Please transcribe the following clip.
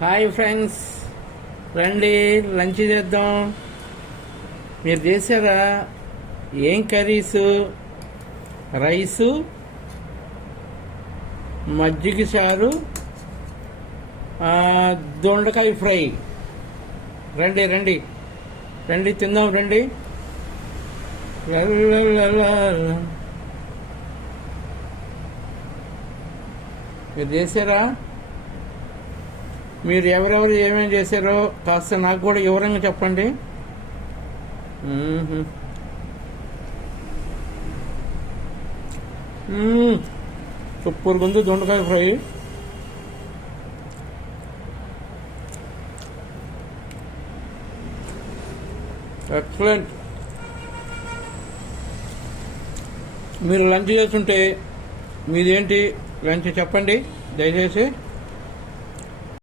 Hi friends, రండి lunch చేద్దాం. మీరు చేశారా? ఏం కర్రీసు? రైసు, మజ్జిగ చారు, దొండకాయ ఫ్రై. రండి రండి రండి తిందాం రండి. మీరు చేశారా? మీరు ఎవరెవరు ఏమేమి చేశారో కాస్త నాకు కూడా వివరంగా చెప్పండి. సూపర్గా ఉంది దొండకాయ ఫ్రై. ఎక్సలెంట్. మీరు లంచ్ చేస్తుంటే మీదేంటి లంచ్ చెప్పండి దయచేసి.